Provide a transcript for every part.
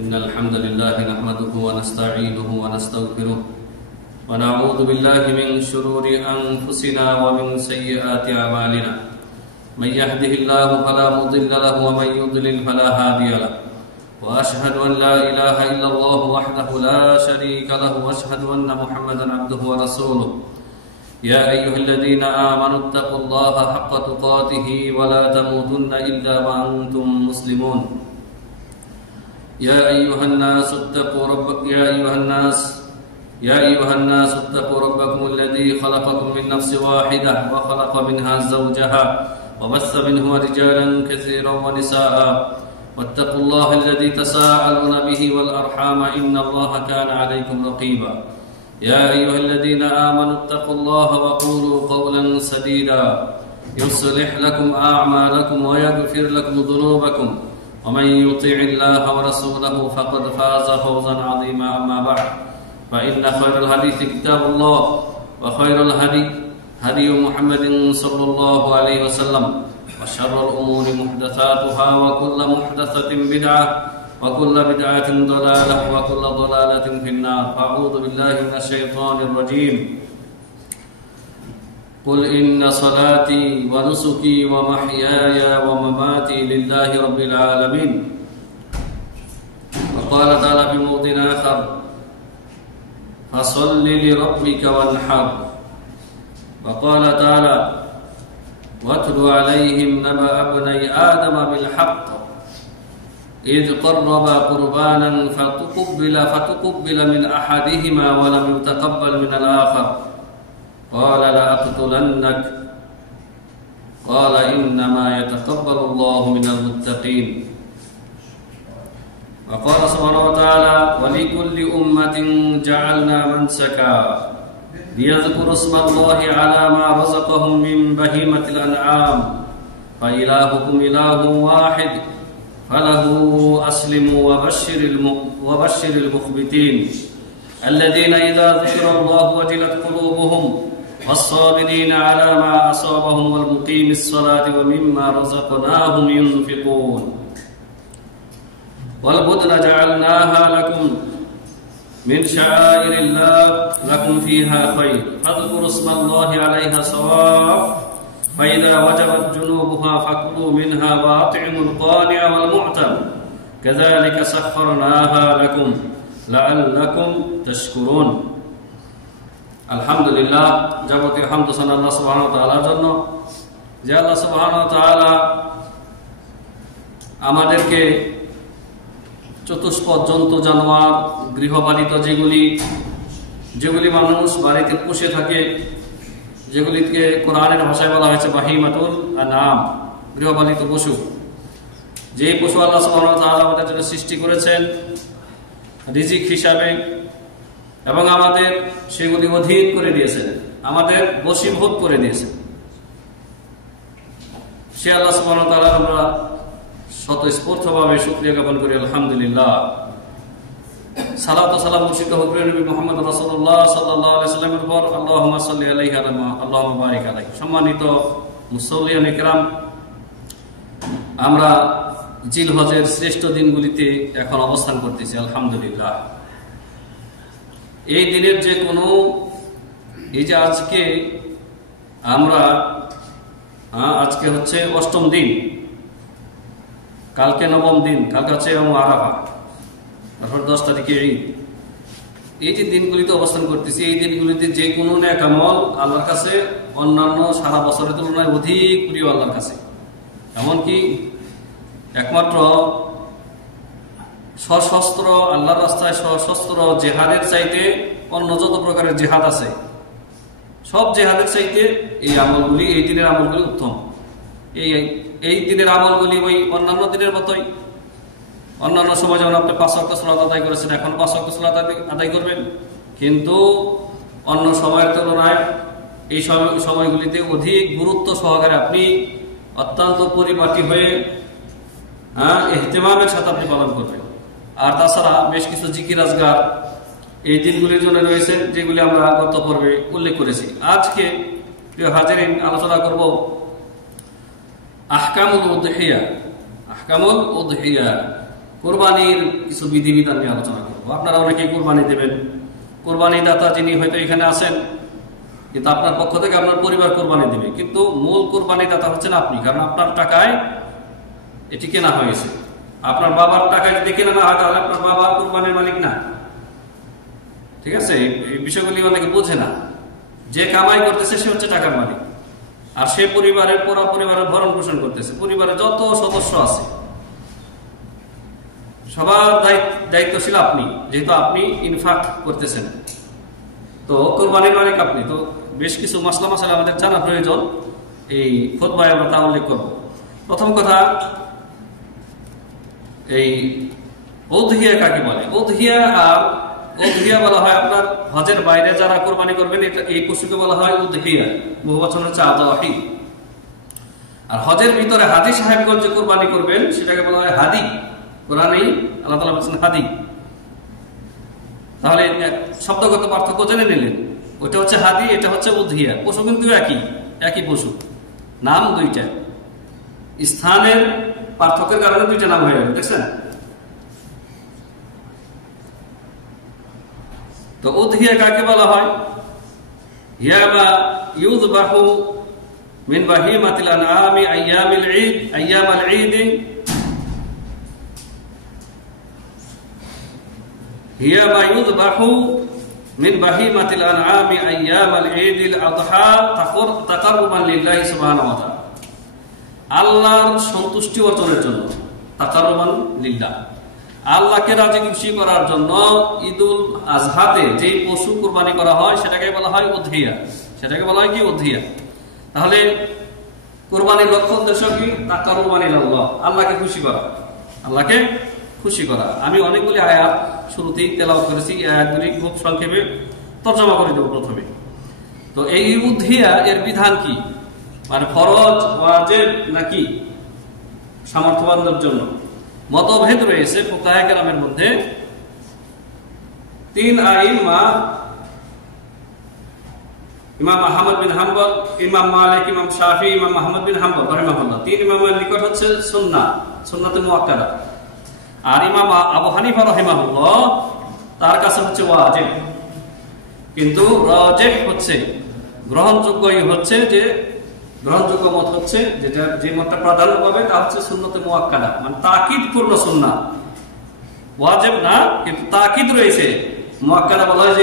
إن الحمد لله نحمده ونستعينه ونستغفره ونعوذ بالله من شرور أنفسنا ومن سيئات أعمالنا من يهده الله فلا مضل له ومن يضلل فلا هادي له وأشهد أن لا إله إلا الله وحده لا شريك له وأشهد أن محمدا عبده ورسوله يا أيها الذين آمنوا اتقوا الله حق تقاته ولا تموتن إلا وأنتم مسلمون يا أيها الناس اتقوا ربكم الذي خلقكم من نفس واحدة وخلق منها زوجها وبث منهما رجالا كثيرا ونساء واتقوا الله الذي تساءلون به والأرحام إن الله كان عليكم رقيبا يا أيها الذين آمنوا اتقوا الله وقولوا قولا سديدا يصلح لكم أعمالكم ويغفر لكم ذنوبكم ومن يطع الله ورسوله فقد فاز فوزا عظيما أما بعد فإن خير الحديث كتاب الله وخير الهدي هدي محمد صلى الله عليه وسلم وشر الأمور محدثاتها وكل محدثة بدعة وكل بدعة ضلالة وكل ضلالة في النار أعوذ بالله من الشيطان الرجيم قل إن صلاتي ونسكي ومحياي ومماتي لله رب العالمين وقال تعالى في موضع آخر فصل لربك وانحر وقال تعالى واتل عليهم نبأ ابني آدم بالحق إذ قربا قربانا فتقبل من أحدهما ولم يتقبل من الآخر قال لأقتلنك قال إنما يتقبل الله من المتقين وقال سبحانه وتعالى ولكل أمة جعلنا منسكا ليذكروا اسم الله على ما رزقهم من بهيمة الأنعام فإلهكم إله واحد فله أسلموا وبشر المخبتين الذين إذا ذكر الله وجلت قلوبهم والصابرين على ما أصابهم والمقيم الصلاة ومما رزقناهم ينفقون والبدن جعلناها لكم من شعائر الله لكم فيها خير فاذكروا اسم الله عليها صواف فإذا وجبت جنوبها فكلوا منها وأطعموا القانع والمعتر كذلك سخرناها لكم لعلكم تشكرون আলহামদুলিল্লাহ যাবতীয় হামদ সানা আল্লাহ সুবহানাহু ওয়া তাআলার জন্য যে আল্লাহ সুবহানাহু ওয়া তাআলা আমাদেরকে চতুষ্পদ জন্তু জানোয়ার গৃহপালিত যেগুলি মানুষ বাড়িতে পুষে থাকে যেগুলিকে কোরআনের ভাষায় বলা হয়েছে বাহিমাতুল আনআম গৃহপালিত পশু যে পশু আল্লাহ সুবহানাহু ওয়া তাআলা আমাদের জন্য সৃষ্টি করেছেন রিজিক হিসাবে এবং আমাদের সেগুলি অধীন করে দিয়েছেন আমাদের বশীভূত করে দিয়েছেন সে আল্লাহ সুবহানাহু ওয়া তাআলার আমরা স্বতঃস্ফূর্তভাবে শুকরিয়া জ্ঞাপন করি আলহামদুলিল্লাহ সালাত ও সালাম বর্ষিত হোক নবী মুহাম্মদ রাসূলুল্লাহ সাল্লাল্লাহু আলাইহি ওয়াসাল্লামের উপর আল্লাহুম্মা সাল্লি আলাইহি আল্লাহুম্মা বারিক আলাইহি সম্মানিত মুসল্লিয়ান ইকরাম আমরা জিলহজের শ্রেষ্ঠ দিনগুলিতে এখন অবস্থান করতেছি আলহামদুলিল্লাহ এই দিনের যে কোনো এই যে আজকে হচ্ছে অষ্টম দিন কালকে নবম দিন কালকে হচ্ছে আরাফা তারপর 10 তারিখে ঈদ এই যে দিনগুলিতে অবস্থান করতেছি এই দিনগুলিতে যে কোনো নেক আমল আল্লাহর কাছে অন্যান্য সারা বছরের তুলনায় অধিক প্রিয় আল্লাহর কাছে এমনকি একমাত্র সশস্ত্র আল্লাহর রাস্তায় সশস্ত্র জিহাদের চাইতে অন্য যত প্রকারের জিহাদ আছে সব জিহাদের চাইতে এই আমলগুলি এই দিনের আমলগুলি উত্তম এই দিনের আমলগুলি ওই অন্যান্য দিনের মতোই অন্যান্য সময় যেমন আপনি 5 ওয়াক্ত সালাত আদায় করেছেন এখন 5 ওয়াক্ত সালাত আদায় করবেন কিন্তু অন্য সময়ের তুলনায় এই সময়গুলিতে অধিক গুরুত্ব সহকারে আপনি অত্যন্ত পরিপাটি হয়ে ইহতিমামের সাথে আপনি পালন করবেন আর তাছাড়া বেশ কিছু জিকির আজকার এই দিনগুলির জন্য রয়েছে যেগুলি আমরা গত পর্বে উল্লেখ করেছি আজকে প্রিয় হাজিরিন আলোচনা করব আহকামুল উদহিয়া কোরবানির কিছু বিধিবিধান নিয়ে আলোচনা করবো। আপনারা অনেকেই কোরবানি দেবেন, কোরবানি দাতা যিনি হয়তো এখানে আছেন, কিন্তু আপনার পক্ষ থেকে আপনার পরিবার কোরবানি দেবে, কিন্তু মূল কোরবানি দাতা হচ্ছেন আপনি, কারণ আপনার টাকায় এটি কেনা হয়েছে। আপনার বাবার টাকায় যদি কেনা না হয় তাহলে আপনার বাবা কোরবানির মালিক না। ঠিক আছে, এই বিষয়গুলি অনেকে বোঝে না। যে কামাই করতেছে সে হচ্ছে টাকার মালিক, আর সে পরিবারের পরিবারের ভরণ পোষণ করতেছে। পরিবারে যত সদস্য আছে সবার দায়িত্বশীল আপনি, যেহেতু আপনি ইনফাক করতেছেন। তো কোরবানির মালিক আপনি। তো বেশ কিছু মাসলা মাসালা আমাদের জানা প্রয়োজন, এই খুতবায় আমরা তা উল্লেখ করব। প্রথম কথা, এই উযহিয়া কাকে বলে? উযহিয়া বলা হয় আপনার হজের বাইরে যারা কোরবানি করবেন, এটা এই পশুকে বলা হয় উযহিয়া, বহুবচন হচ্ছে আদাহি। আর হজের ভিতরে হাজি সাহেবগঞ্জ যে কোরবানি করবেন সেটাকে বলা হয় হাদি। কোরআনেই আল্লাহ তাআলা বলেছেন হাদি। তাহলে শব্দগত পার্থক্য জেনে নিলেন, ওটা হচ্ছে হাদি, এটা হচ্ছে উযহিয়া। পশু কিন্তু একই পশু, নাম দুইটা, স্থানের পার্থক্যের কারণে দুইটা নাম হয়ে যাবে, দেখছেন? তো উযহিয়া কাকে বলা হয়? হিয়া মা ইউযবাহু মিন বাহিমাতিল আনআমি আইয়ামাল ঈদ হিয়া মা ইউযবাহু মিন বাহিমাতিল আনআমি আইয়ামাল ঈদিল আযহা তাকাররুবান লিল্লাহি সুবহানাহু ওয়া তাআলা। আল্লাহর সন্তুষ্টি অর্জনের জন্য, তাকাররুবান লিল্লাহ, আল্লাহকে রাজি খুশি করার জন্য ঈদুল আজহাতে যে পশু কুরবানি করা হয় সেটাকে বলা হয় উযহিয়া। সেটাকে বলা হয় কি? উযহিয়া। তাহলে কুরবানির লক্ষ্য উদ্দেশ্য কি? তাকাররুবান ইলাল্লাহ, আল্লাহকে খুশি করা, আল্লাহকে খুশি করা। আমি অনেকগুলি আয়াত শুরুতেই তেলাওয়াত করেছি, এই আয়াতগুলি খুব সংক্ষেপে তরজমা করে দেব প্রথমে। তো এই উযহিয়া এর বিধান কি? মানে ফরজ, ওয়াজিব নাকি সামর্থ্যবানদের জন্য? মতভেদ রয়েছে ফুকাহায়ে কেরামের মধ্যে। তিন আইম্মা, ইমাম আহমদ বিন হাম্বল, ইমাম মালিক, ইমাম শাফি, ইমাম আহমদ বিন হাম্বল রাহিমাহুল্লাহ, তিন ইমামের নিকট হচ্ছে সুন্নাতে মুআক্কাদা। আর ইমাম আবু হানিফা রাহিমাহুল্লাহ তার কাছে হচ্ছে ওয়াজিব। কিন্তু রাজিহ হচ্ছে, গ্রহণযোগ্য মত হচ্ছে, যেটা যে মতটা প্রাধান্য পাবে তা হচ্ছে সুন্নতে মুআক্কাদা, মানে তাকিদ পূর্ণ সুন্নাহ, ওয়াজিব না কিন্তু তাকিদ রয়েছে। মুআক্কাদা বলা হয়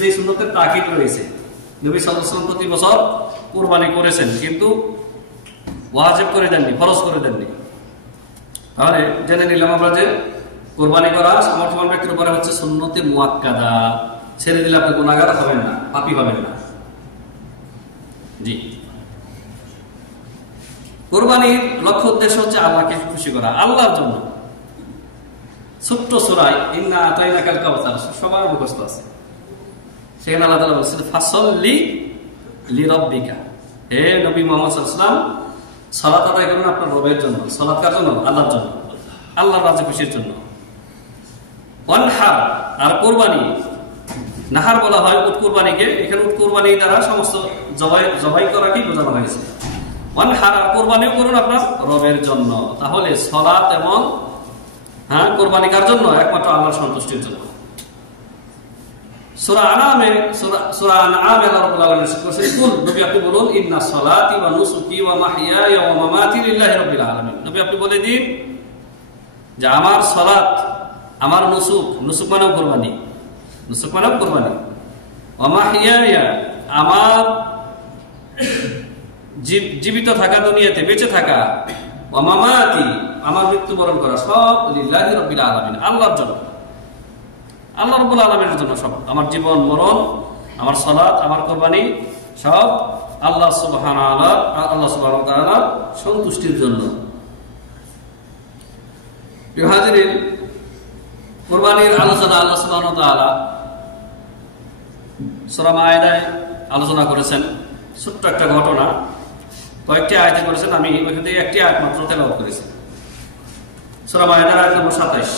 যে সুন্নতের তাকিদ রয়েছে। নবী সাল্লাল্লাহু আলাইহি ওয়াসাল্লাম প্রতি বছর কুরবানি করেছেন, কিন্তু ওয়াজিব করে দেননি, ফরজ করে দেননি। তাহলে জেনে নিলাম আমরা যে কুরবানি করা সামর্থ্যবান ব্যক্তির উপরে হচ্ছে সুন্নতে মুআক্কাদা। ছেড়ে দিলে আপনি গুনাহগার হবেন না, পাপী হবেন না। জি, কুরবানির লক্ষ্য উদ্দেশ্য হচ্ছে আল্লাহকে খুশি করা, আল্লাহর জন্য। ছোট্ট সূরা ইন্না আতাইনাকাল কাউসার সবার মুখস্থ আছে। সেখানে আল্লাহ তাআলা বলেছেন ফাসল্লি লিরাব্বিকা, হে নবী মুহাম্মদ সাল্লাল্লাহু আলাইহি ওয়াসাল্লাম সালাত আদায় করুন আপনার রবের জন্য। সালাত কার জন্য? আল্লাহর জন্য, আল্লাহর রাজি খুশির জন্য। ওয়ানহার, আর কুরবানি, নাহার বলা হয় উট কুরবানিকে। এখানে উট কুরবানি দ্বারা সমস্ত জবাই করাকেই বোঝানো হয়েছে। ওয়ানহার, আর কুরবানিও করুন আপনার রবের জন্য। তাহলে সালাত এবং কুরবানি কার জন্য? একমাত্র আল্লাহর সন্তুষ্টির জন্য। সূরা আনআমে আল্লাহ রাব্বুল আলামিন বলেছেন, কুল, নবী আপনি বলুন, ইন্না সলাতি ওয়া নুসুকি ওয়া মাহইয়ায়া ওয়া মামাতি লিল্লাহি রাব্বিল আলামিন। নবী আপনি বলে দিন যে আমার সালাত, আমার নুসুক মানেও কুরবানি, ওয়া মাহইয়ায়া, আমার জীবিত থাকা, দুনিয়াতে বেঁচে থাকা, ওয়া মামাতি, আমার মৃত্যুবরণ করা, সব লিল্লাহি রাব্বিল আলামিন, আল্লাহর জন্য, আল্লাহ রাব্বুল আলামিনের জন্য। সব আমার জীবন মরণ, আমার সালাত, আমার কুরবানি সব আল্লাহ সুবহানাহু ওয়া তাআলার সন্তুষ্টির জন্য। হাজিরিন, কুরবানির আলোচনা আল্লাহ সুবহানাহু ওয়া তাআলা সূরা মায়েদায় আলোচনা করেছেন। ছোট্ট একটা ঘটনা, কয়েকটি আয়াতে করেছেন, আমি ওইখান থেকে একটি আয়াত মাত্র তেলাওয়াত করেছি। সূরা মায়েদার আয়াত নম্বর 27।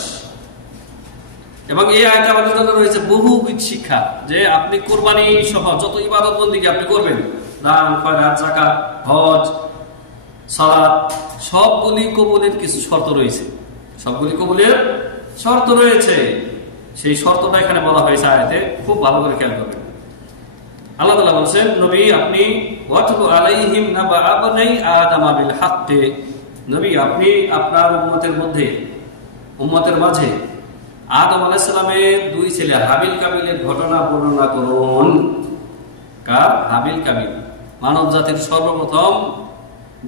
এবং এই আয়াতে আমাদের জন্য রয়েছে বহুবিধ শিক্ষা, যে আপনি কুরবানি সহ যত ইবাদত বন্দেগী আপনি করবেন, দান, খয়রাত, যাকাত, হজ, সালাত, সবগুলি কবুলের কিছু শর্ত রয়েছে। সবগুলি কবুলের শর্ত রয়েছে। সেই শর্তটা এখানে বলা হয়েছে আয়াতে, খুব ভালো করে খেয়াল করবেন। আল্লাহ তাআলা বলেন, নবী আপনি ওয়াতলু আলাইহিম নাবা আবনাই আদম বিল হাক্কি, নবী আপনি আপনার উম্মতের মাঝে আদম আলাইহিস সালামের দুই ছেলে হাবিল কাবিলের ঘটনা বর্ণনা করুন। কার? হাবিল কাবিল, মানব জাতির সর্বপ্রথম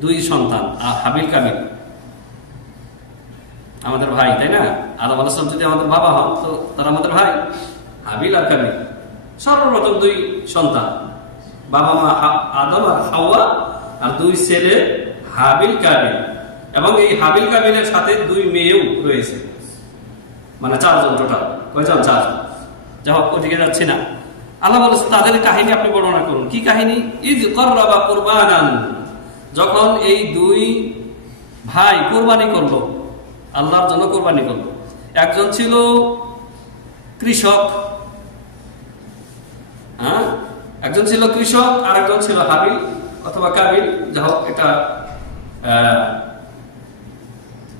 দুই সন্তান হাবিল কাবিল, আমাদের ভাই, তাই না? আদম আলাইহিস সালাম যদি আমাদের বাবা হন তো তারা আমাদের ভাই, হাবিল আর কাবিল সর্বপ্রথম দুই সন্তান, বাবা মা আদম আর হাওয়া, আর দুই ছেলে হাবিল কাবিল। এবং এই হাবিল কাবিলের সাথে দুই মেয়েও রয়েছে, মানে চারজন টোটাল। কয়জন? চারজন। যা হোক, ওদিকে যাচ্ছি না। আল্লাহ বলেছে তাদের কাহিনী আপনি বর্ণনা করুন। কি কাহিনী? ইয কররাবা কুরবানান, যখন এই দুই ভাই কুরবানি করলো, আল্লাহর জন্য কুরবানি করলো। একজন ছিল কৃষক, একজন ছিল কৃষক আর একজন ছিল হাবিল অথবা কাবিল। যা হোক, এটা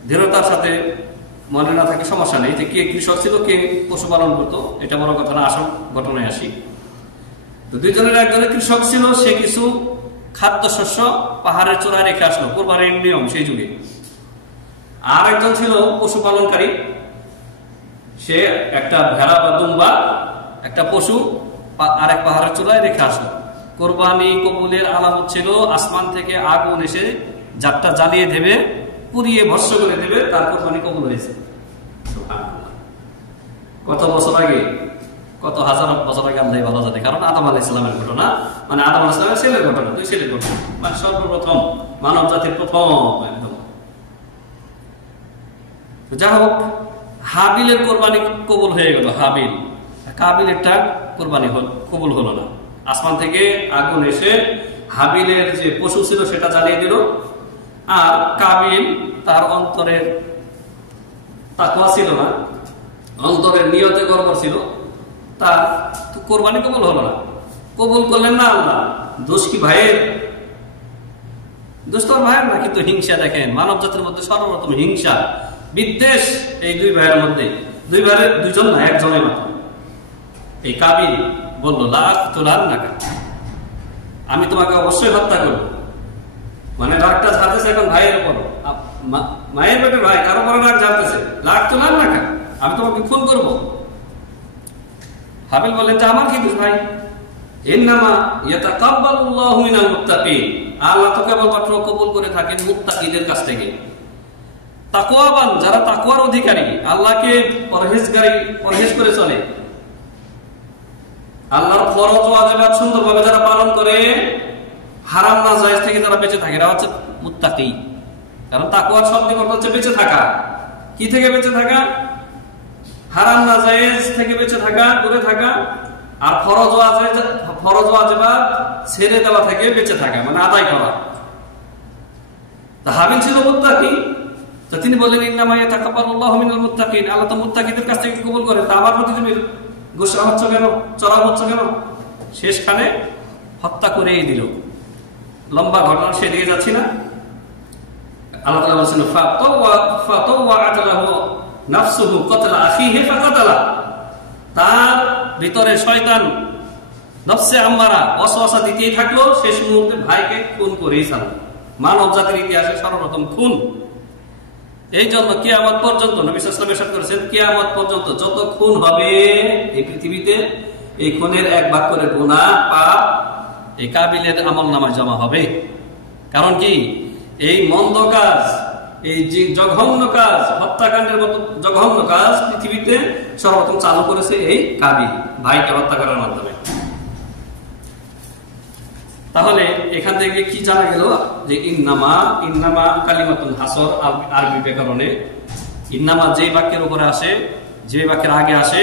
দৃঢ়তার সাথে মনে না থাকে সমস্যা নেই যে কে কৃষক ছিল কে পশুপালন করতো, এটা বড় কথা না। আসল ঘটনায় আসি। তো দুইজনের একজনের কৃষক ছিল, সে কিছু খাদ্যশস্য পাহাড়ের চূড়ায় রেখে আসলো, কুরবানির নিয়ম সেই যুগে। আর একজন ছিল পশুপালনকারী, সে একটা ভেড়া বা দুম্বা একটা পশু আরেক পাহাড়ের চূড়ায় রেখে আসলো। কোরবানি কবুলের আলামত ছিল আসমান থেকে আগুন এসে জাতটা জ্বালিয়ে দেবে, পুড়িয়ে ভস্ম করে দেবে, তার কোরবানি কবুল হয়েছে। কত বছর আগে, কত হাজার বছর আগে আল্লাহ ভালো জানে। কারণ আদম আলাইহিস সালামের ঘটনা, মানে আদম আলাইহিস সালামের ছেলের ঘটনা, দুই ছেলের ঘটনা, মানে সর্বপ্রথম মানব জাতির প্রথম একদম। যা হোক, হাবিলের কোরবানি কবুল হয়ে গেল। হাবিল, কাবিলেরটা কোরবানি কবুল হলো না। আসমান থেকে আগুন এসে হাবিলের যে পশু ছিল সেটা জ্বালিয়ে দিল, আর কাবিল তার অন্তরের তাকওয়া ছিল না, অন্তরের নিয়তে গড়বড় ছিল, তার কোরবানি কবুল হলো না। কবুল করলেন না আল্লাহ। দোষ কি ভাইয়ের? দোষ তোর ভাইয়ের না, কিন্তু হিংসা। দেখেন, মানব জাতির মধ্যে সর্বপ্রথম হিংসা, বিদ্বেষ এই দুই ভাইয়ের মধ্যে। দুই ভাইয়ের দুইজন না, একজনের মাত্র। এই কাবিল বললো লাখ তোলার নাকা, আমি তোমাকে অবশ্যই হত্যা করবো। মানে রাগটা ঝাড়তেছে এখন ভাইয়ের উপর, মায়ের পেটের ভাই, কারো পরে রাগ ঝাড়তেছে, লাখ তোলার নাকা, আমি তোমাকে খুন করবো। হাবিল বলেন যে আমার কি দোষ ভাই? ইন্নামা ইয়াতাকাব্বালুল্লাহু মিনাল মুত্তাকিন, আল্লাহ তো কেবলমাত্র কবুল করে থাকেন মুত্তাকিদের কাছ থেকে। তাকওয়াবান, যারা তাকওয়ার অধিকারী, আল্লাহকে পরহেজ করে চলে, আল্লাহর ফরজ ওয়াজিবাত সুন্দরভাবে যারা পালন করে, হারাম না জায়েজ থেকে যারা বেঁচে থাকে, এরা হচ্ছে মুত্তাকি। কারণ তাকওয়ার শব্দের অর্থ হচ্ছে বেঁচে থাকা। কি থেকে বেঁচে থাকা? হারাম না জায়েজ থেকে বেঁচে থাকা, দূরে থাকা, আর ফরজ ওয়াজিবাত ছেড়ে দেওয়া থেকে বেঁচে থাকা, মানে আদায় করা। তা হাবিল ছিল মুত্তাকি, তো তিনি বললেন ইন্নামা ইয়াতাকাব্বালুল্লাহু মিনাল মুত্তাকিন, আল্লাহ তো মুত্তাকিদের কাছ থেকে কবুল করেন। তা আমার প্রতি তুমি গোসা হচ্ছ কেন, চড়াও হচ্ছ কেন? শেষখানে হত্যা করেই দিল। লম্বা ঘটনা, সেদিকে যাচ্ছি না। আল্লাহ তাআলা বলেছেন ফাতাওয়াআত লাহু নাফসুহু ক্বাতলা আখিহি ফাকাতালা, তার ভিতরে শয়তান নফসে আম্মারা ওয়াসওয়াসা দিতেই থাকলো, শেষ মুহূর্তে ভাইকে খুন করেই ছাড়ল। মানব জাতির ইতিহাসে সর্বপ্রথম খুন। এই জন্য কিয়ামত পর্যন্ত নবী সাল্লাল্লাহু আলাইহি ওয়াসাল্লাম ইরশাদ করেছেন, কিয়ামত পর্যন্ত যত খুন হবে এই পৃথিবীতে, এই খুনের এক ভাগ করে গুনাহ পাপ এই কাবিলের আমলনামায় জমা হবে। কারণ কি? এই মন্দ কাজ, এই যে জঘন্য কাজ, হত্যাকাণ্ডের মতো জঘন্য কাজ পৃথিবীতে সর্বপ্রথম চালু করেছে এই কাবিল, ভাইকে হত্যা করার মাধ্যমে। তাহলে এখান থেকে কি জানা গেল? যে ইন্নামা কালিমাতুল হাসর, আরবি ব্যাকরণে ইন্নামা যে বাক্যের উপরে আসে, যে বাক্যের আগে আসে,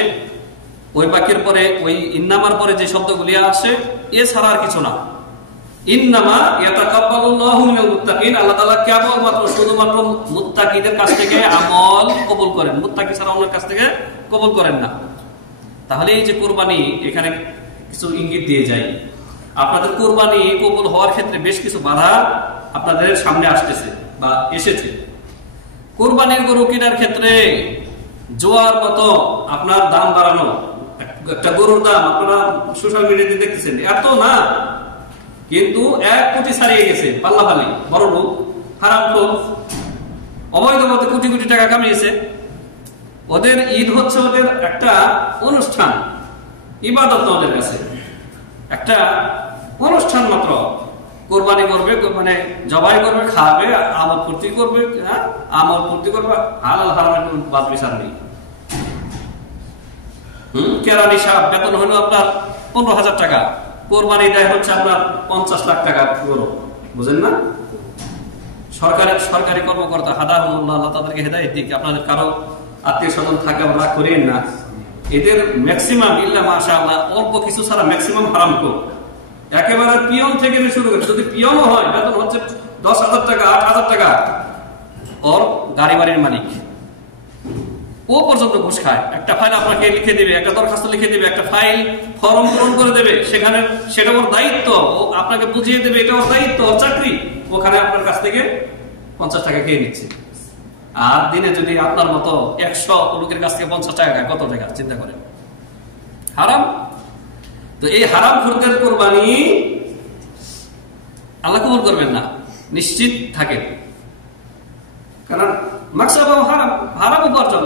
ওই বাক্যের পরে, ওই ইন্নামার পরে যে শব্দগুলি আসে, এছাড়া আর কিছু না। ইন্নামা ইয়াতাকাব্বালুল্লাহু মিনাল মুত্তাকিন, আল্লাহ তাআলা কেবলমাত্র শুধুমাত্র মুত্তাকিদের কাছ থেকে আমল কবুল করেন, মুত্তাকি ছাড়া অন্যের কাছ থেকে কবুল করেন না। তাহলে এই যে কুরবানি, এখানে কিছু ইঙ্গিত দিয়ে যায়। আপনাদের কুরবানি কবুল হওয়ার ক্ষেত্রে বেশ কিছু বাধা আপনাদের সামনে আসতেছে বা এসেছে। কুরবানির গরু কেনার ক্ষেত্রে জোয়ার মতো আপনার দাম বাড়ানো, একটা গরুর দাম আপনারা সোশ্যাল মিডিয়াতে দেখতেছেন এত না, কিন্তু 1 কোটি ছাড়িয়ে গেছে পাল্লাপাল্লি। বড় লোক, হারাম লোক, অবৈধ মতে কোটি কোটি টাকা কামিয়েছে। ওদের ঈদ হচ্ছে ওদের একটা অনুষ্ঠান, ইবাদত না, ওদের কাছে একটা অনুষ্ঠান মাত্র। কোরবানি করবে, মানে জবাই করবে, খাবে, আমল ফুর্তি করবে, হ্যাঁ আমল ফুর্তি করবে, হালাল হারামের কোনো বাদ বিচার নেই। কেরানি সাহেব বেতন হলো আপনার 15,000 টাকা, কোরবানি দেয় হচ্ছে আপনার 50 লাখ টাকা গরু, বুঝেন না? সরকারি কর্মকর্তা হাদাহুল্লাহ, আল্লাহ তাদেরকে হেদায়েত দিক। আপনাদের কারো আত্মীয় স্বজন থাকে রাগ করেন না, এদের ম্যাক্সিমাম ইল্লা মাশাআল্লাহ অল্প কিছু ছাড়া ম্যাক্সিমাম হারাম কর। একেবারে পিয়ন থেকে শুরু করে, যদি পিয়নও হয় বেতন হচ্ছে 10,000 টাকা, 8,000 টাকা, ওর গাড়ি বাড়ির মালিক, ও পর্যন্ত ঘুষ খায়। একটা ফাইল আপনাকে লিখে দিবে, একটা দরখাস্ত লিখে দিবে, একটা ফাইল ফর্ম পূরণ করে দেবে, সেখানে সেটা ওর দায়িত্ব, ও আপনাকে বুঝিয়ে দেবে এটা ওর দায়িত্ব, ওর চাকরি। ওখানে আপনার কাছ থেকে 50 টাকা খেয়ে নিচ্ছে। আর দিনে যদি আপনার মতো 100 লোকের কাছ থেকে 50 টাকা খায়, কত টাকা চিন্তা করেন? হারাম। তো এই হারাম খোরদের কোরবানি আল্লাহ কবুল করবেন না, নিশ্চিত থাকেন। কারণ মাকসাদ হারাম, হারাম উপার্জন।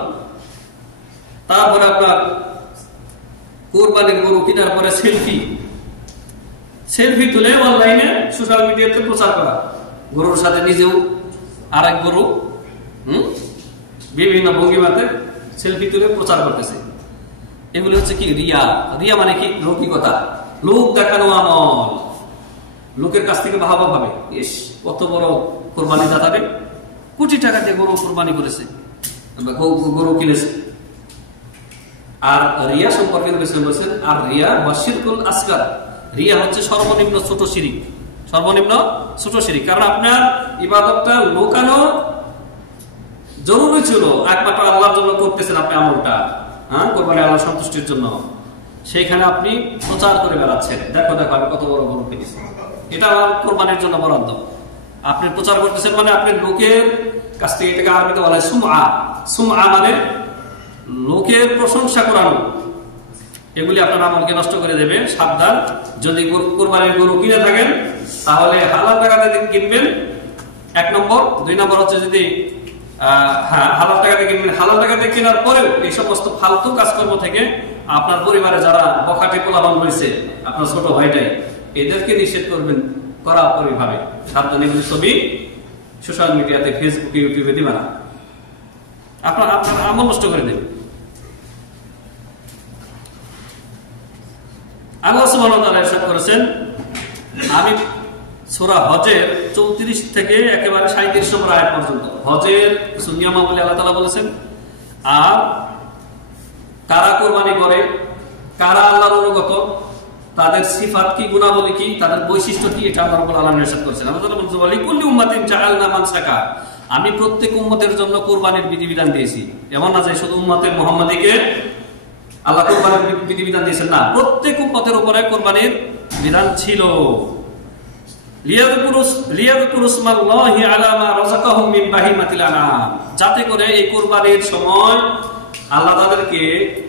তারপরে আপনার কোরবানির গরু কেনার পরে সেলফি তুলে অনলাইনে সোশ্যাল মিডিয়াতে প্রচার করা, গরুর সাথে নিজেও আর এক গরু বিভিন্ন ভঙ্গিমাতে সেলফি তুলে প্রচার করতেছে। এগুলি হচ্ছে কি রিয়া। রিয়া মানে কি? লৌকিকতা, লোক দেখানো আমল, লোকের কাছ থেকে বাহাবা ভাবে, ইস কত বড় কোরবানি দাতারে, কোটি টাকা দিয়ে গরু কোরবানি করেছে, গরু কিনেছে। আর রিয়া সম্পর্কে বলছেন, আর রিয়া বা শিরকুল আসগার, রিয়া হচ্ছে সর্বনিম্ন ছোট শিরিক, সর্বনিম্ন ছোট শিরিক। কারণ আপনার ইবাদতটা লোকানো জরুরি ছিল, একমাত্র আল্লাহর জন্য করতেছেন আপনি আমলটা, হ্যাঁ কোরবানি আল্লাহর সন্তুষ্টির জন্য। সেইখানে আপনি প্রচার করে বেড়াচ্ছেন, দেখো দেখো আমি কত বড় গরু কিনেছি, এটা আমার কোরবানির জন্য বরাদ্দ। আপনি প্রচার করতেছেন মানে আপনি লোকের কাছ থেকে, এটাকে আরবিতে বলা হয় সুমআ। সুমআ মানে লোকের প্রশংসা করানো। এগুলি আপনার আমলকে নষ্ট করে দেবে। সাবধান, যদি কোরবানির গরু কিনে থাকেন তাহলে হালাল টাকাতে কিনবেন, 1 নম্বর। 2 নম্বর হচ্ছে যদি হালাল টাকাতে কিনবেন, হালাল টাকাতে কেনার পরেও এই সমস্ত ফালতু কাজকর্ম থেকে আপনার পরিবারে যারা বখাটে পোলাপান রয়েছে, আপনার ছোট ভাইটাই, এদেরকে নিষেধ করবেন কড়াকড়ি ভাবে। সাবধান, এগুলি ছবি সোশ্যাল মিডিয়াতে, ফেসবুকে, ইউটিউবে দিবে না, আপনার আমল নষ্ট করে দেবে। আল্লাহ সুবহানাহু ওয়া তাআলা ইরশাদ করেছেন, আমি সূরা হজের 34 থেকে একেবারে 37 নম্বর আয়াত পর্যন্ত হজের নিয়মাবলী আল্লাহ তাআলা বলেছেন। আর কারা কোরবানি করে, কারা আল্লাহর অনুগত, তাদের সিফাত কি, গুণাবলী কি, তাদের বৈশিষ্ট্য কি, এটা আল্লাহ রাব্বুল আলামিন ইরশাদ করেছেন। আল্লাহ তাআলা বলেছেন, লিকুল্লি উম্মাতিন জাআলনা মানসাকা, আমি প্রত্যেক উম্মতের জন্য কোরবানির বিধিবিধান দিয়েছি। এমন না যে শুধু উম্মতে মুহাম্মাদীকে আল্লাহ কোরবানির বিধিবিধান দিয়েছেন, না, প্রত্যেক উম্মতের উপরে কোরবানির বিধান ছিল। যাতে করে এই কোরবানির সময় আল্লাহ তাদেরকে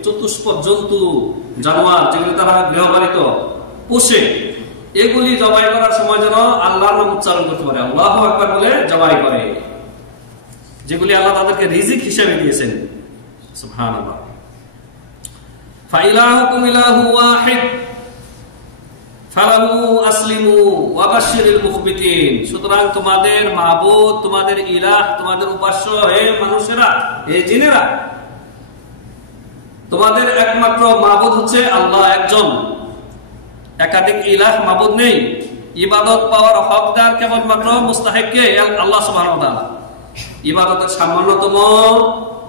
চতুষ্পদ জন্তু, জানোয়ার যেগুলি তারা গৃহপালিত পোষে, এগুলি জবাই করার সময় যেন আল্লাহর নাম উচ্চারণ করতে পারে, আল্লাহু আকবার বলে জবাই করে, যেগুলি আল্লাহ তাদেরকে রিজিক হিসেবে দিয়েছেন। সুবহানাল্লাহ। ফাইলাহুকুম ইলাহু ওয়াহিদ ফালাহু আসলিমু ওয়া বাশশিরিল মুখবিতিন। সুতরাং তোমাদের মাবুদ, তোমাদের ইলাহ, তোমাদের উপাস্য, হে মানুষেরা, হে জিনেরা, তোমাদের একমাত্র মাবুদ হচ্ছে আল্লাহ একজন, একাধিক ইলাহ মাবুদ নেই। ইবাদত পাওয়ার হকদার কেবলমাত্র মুস্তাহিককে আল্লাহ সুবহানাহু ওয়া তাআলা। ইবাদতের সামান্যতম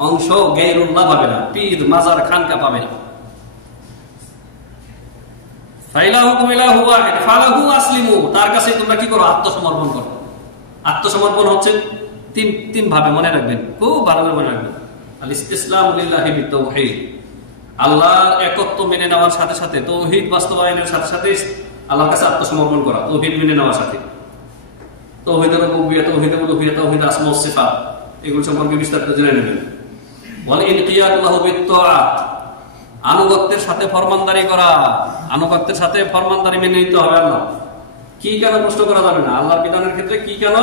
অংশ গায়রুল্লাহ পাবে না, পীর, মাজার, খানকা পাবে না। ফাইলাহুকুম ইলাহু ওয়াহিদ ফালাহু আসলিমু, তার কাছে তোমরা কি করো? আত্মসমর্পণ করো। আত্মসমর্পণ হচ্ছে তিন ভাবে, মনে রাখবেন, খুব ভালো করে মনে রাখবেন। আল ইসতিসলামু লিল্লাহি বিত-তাওহীদ, আল্লাহর একত্ব মেনে নেওয়ার সাথে সাথে, তাওহীদ বাস্তবায়নের সাথে সাথে আল্লাহর কাছে আত্মসমর্পণ করা, তাওহীদ মেনে নেওয়ার সাথে, তাওহীদের রুবুবিয়্যাহ, তাওহীদের উলুহিয়্যাহ, তাওহীদ আসমা ওয়াস সিফাত, এগুলো সম্পর্কে বিস্তারিত জেনে নেবেন। ওয়াল ইনকিয়াদু লাহু বিত্তাআত, আনুগত্যের সাথে ফরমানদারি করা, আনুগত্যের সাথে ফরমানদারি মেনে নিতে হবে। আল্লাহ কি কেন প্রশ্ন করা যাবে না, আল্লাহর বিধানের ক্ষেত্রে কি কেন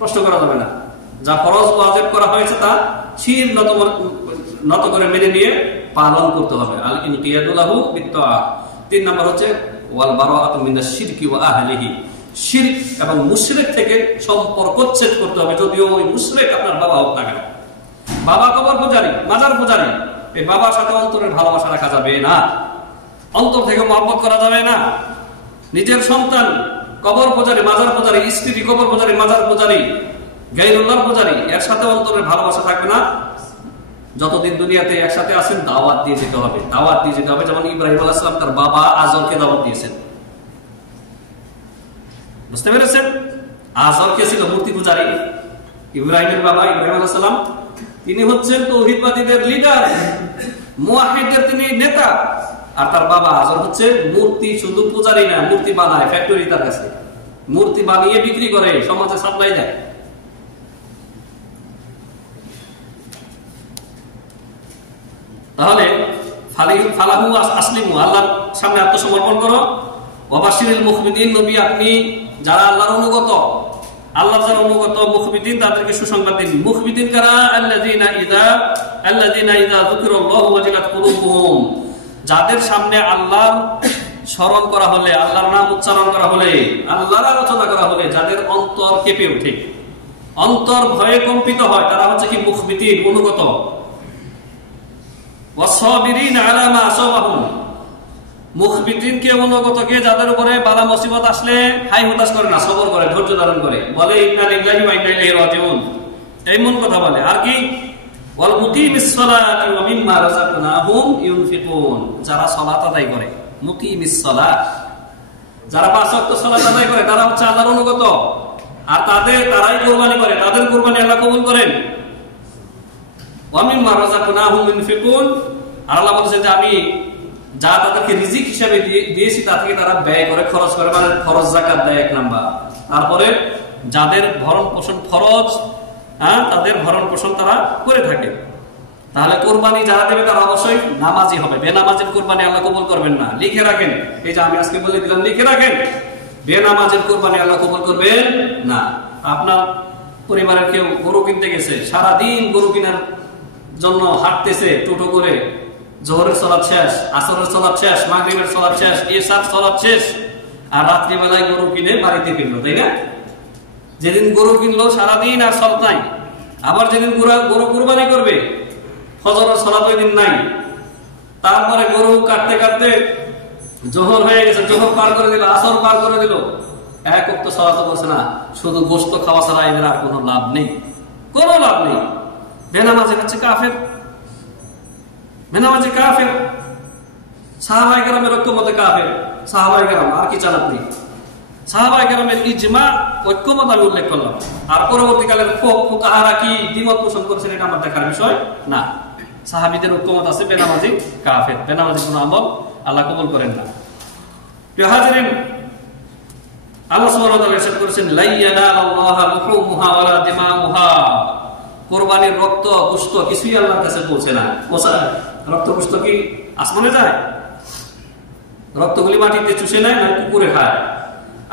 প্রশ্ন করা যাবে না। যা ফরজ ওয়াজিব করা হয়েছে তা শির নত করে মেনে নিয়ে পালন করতে হবে। আল ইনকিয়াদু লাহু বিত্তাআত। 3 নম্বর হচ্ছে ওয়াল বারাআতু মিনাশ শিরকি ওয়া আহলিহি, শিরক এবং মুশরিক থেকে সম্পর্কচ্ছেদ করতে হবে, যদিও ওই মুশরিক আপনার বাবা হোক না কেন। বাবা কবর পূজারী, মাজার পূজারী, এই বাবার সাথে অন্তরের ভালোবাসা রাখা যাবে না, অন্তর থেকে মহব্বত করা যাবে না। নিজের সন্তান কবর পূজারী, মাজার পূজারী, স্ত্রী কবর পূজারী, মাজার পূজারী, গায়রুল্লাহর পূজারী, এর সাথে অন্তরের ভালোবাসা থাকবে না। যতদিন দুনিয়াতে একসাথে আছেন দাওয়াত দিয়ে যেতে হবে, দাওয়াত দিয়ে যেতে হবে। যেমন ইব্রাহিম আলাইহিস সালাম তার বাবা আজরকে দাওয়াত দিয়েছেন, বুঝতে পেরেছেন? আজর কে ছিল? মূর্তি পূজারী। ইব্রাহিমের বাবা ইব্রাহিম আলাইহিস সালাম তিনি হচ্ছেন তাওহীদবাদীদের লিডার, মুওয়াহিদদের তিনি নেতা। আর তার বাবা আজর হচ্ছে মূর্তি শুধু পূজারী না, মূর্তি বানায়, ফ্যাক্টরি তার কাছে, মূর্তি বানিয়ে বিক্রি করে, সমাজে সাপ্লাই দেয়। তাহলে ফালাহু আসলিমু, আল্লাহর সামনে আত্মসমর্পণ করো। ওয়াবাশিরিল মুখবিতিন, নবী আপনি যারা আল্লাহর অনুগত, আল্লাহর যারা অনুগত মুখবিতিন তাদেরকে সুসংবাদ দিন। মুখবিতিন কারা? আল্লাযিনা ইযা যুকিরাল্লাহু ওয়াজিলাত কুলুবুহুম, যাদের সামনে আল্লাহর স্মরণ করা হলে, আল্লাহর নাম উচ্চারণ করা হলে, আল্লাহর আলোচনা করা হলে যাদের অন্তর কেঁপে ওঠে, অন্তর ভয়ে কম্পিত হয়, তারা হচ্ছে কি মুখবিতিন, অনুগত। ওয়াসসাবিরিনা আলা মা আসাবাহুম, মুখবিতিনকে, অনুগতকে যাদের উপরে বালা মুসিবত আসলে হাই হতাশ করে না, সবর করে, ধৈর্য ধারণ করে, বলে ইন্না লিল্লাহি ওয়া ইন্না ইলাইহি রাজিউন, এমন কথা বলে। আর কি? ওয়াল মুকিমিস সালাতি ওয়া মিম্মা রাযাকনাহুম ইউনফিকুন, যারা সালাত আদায় করে, মুকিমিস সালাত, যারা 5 ওয়াক্ত সালাত আদায় করে তারা হচ্ছে আল্লাহর অনুগত। আর তারাই কুরবানি করে, তাদের কুরবানি আল্লাহ কবুল করেন। ওয়া মিম্মা রাযাকনাহুম ইউনফিকুন, আল্লাহ বলেছেন যে আমি যা তাদেরকে রিজিক হিসেবে দিয়েছি তা থেকে তারা ব্যয় করে, খরচ করে, মানে ফরজ যাকাত দেয় 1 নাম্বার। তারপরে যাদের ভরণ পোষণ ফরজ, তাদের ভরণ পোষণ তারা করে থাকে। তাহলে কোরবানি যারা দেবে তারা অবশ্যই নামাজি হবে। বেনামাজের কোরবানি আল্লাহ কবুল করবেন না, লিখে রাখেন। এই যে আমি আজকে বলে দিলাম, লিখে রাখেন, বেনামাজের কোরবানি আল্লাহ কবুল করবেন না। আপনার পরিবারের কেউ গরু কিনতে গেছে, সারাদিন গরু কেনার জন্য হাঁটতেছে টোটো করে, জোহরের সালাত শেষ, আসরের সালাত শেষ, মাগরিবের সালাত শেষ, ইশার সালাত শেষ, আর রাত্রিবেলায় গরু কিনে বাড়িতে ফিরলো, তাই না? যেদিন গরু কিনলো সারাদিন আর সালাত নাই। আবার যেদিন গরু কুরবানি করবে ফজরের সালাত ওই দিন নাই। তারপরে গরু কাটতে কাটতে জোহর হয়ে গেছে, জোহর পার করে দিল, আসর পার করে দিল, 1 ওয়াক্ত সালাত করছে না, শুধু গোশত খাওয়া ছাড়া এদের আর কোনো লাভ নেই, কোনো লাভ নেই। বেনামাজি হচ্ছে কাফের, বেনামাজি কাফের। সাহাবায়ে কেরামের ঐক্যমতে কাফের। সাহাবায়ে কেরাম আর কি চান আপনি? সাহাবায়ে কেরামের ইজমা, ঐক্যমত আমি উল্লেখ করলাম। আর পরবর্তীকালের ফুকাহারা কি দ্বিমত পোষণ করেছেন এটা আমার দেখার বিষয় না। সাহাবীদের ঐক্যমত আছে বেনামাজি কাফের, বেনামাজি কোনো আমল আল্লাহ কবুল করেন না। প্রিয় হাজিরিন, আল্লাহ সুবহানাহু ওয়া তাআলা ইরশাদ করেছেন, লা ইয়ানালুল্লাহা লুহুমুহা ওয়ালা দিমাউহা, কুরবানির রক্ত গোশত কিছুই আল্লাহর কাছে পৌঁছে না। রক্ত গোশত কি আসমানে যায়? রক্তগুলি মাটিতে চুষে নেয় না পুকুরে খায়,